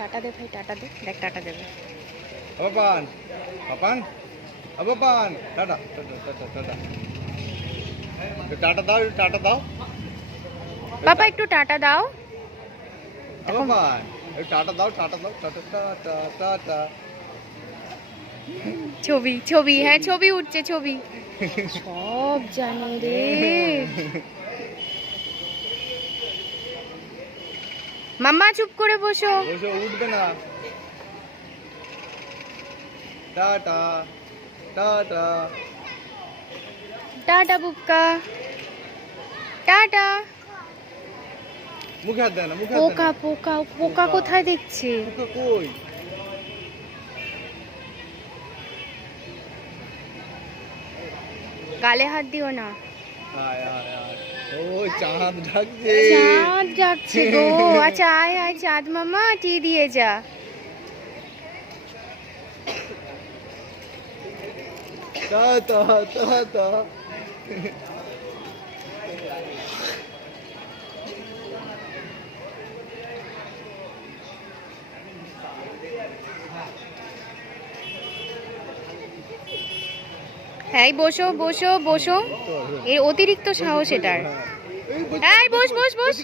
टाटा दे भाई, टाटा दे, देख टाटा देवे। अबपान पापान अबपान टाटा टाटा टाटा दाओ पापा एक टाटा दाओ। अबपान टाटा दाओ टाटा टाटा ছবি ছবি, হ্যাঁ ছবি উঠছে, ছবি সব জানে রে। মাম্মা চুপ করে বসো, উঠবে না। টাটা টাটা টাটা বুক্কা, টাটা। মুখে হাত দেয় না, মুখে পোকা পোকা পোকা কোথায় দেখছে? পোকা কই? গালে হাত দিও না। আয় আয় আয়, ও চাঁদ ডাকছে, চাঁদ ডাকছে গো। আচ্ছা আয় আয় চাঁদ মামা, টি দিয়ে যা। Tata tata. হ্যাঁ বসো বসো বসো, এর অতিরিক্ত সাহস এটার। এই বস বস বস।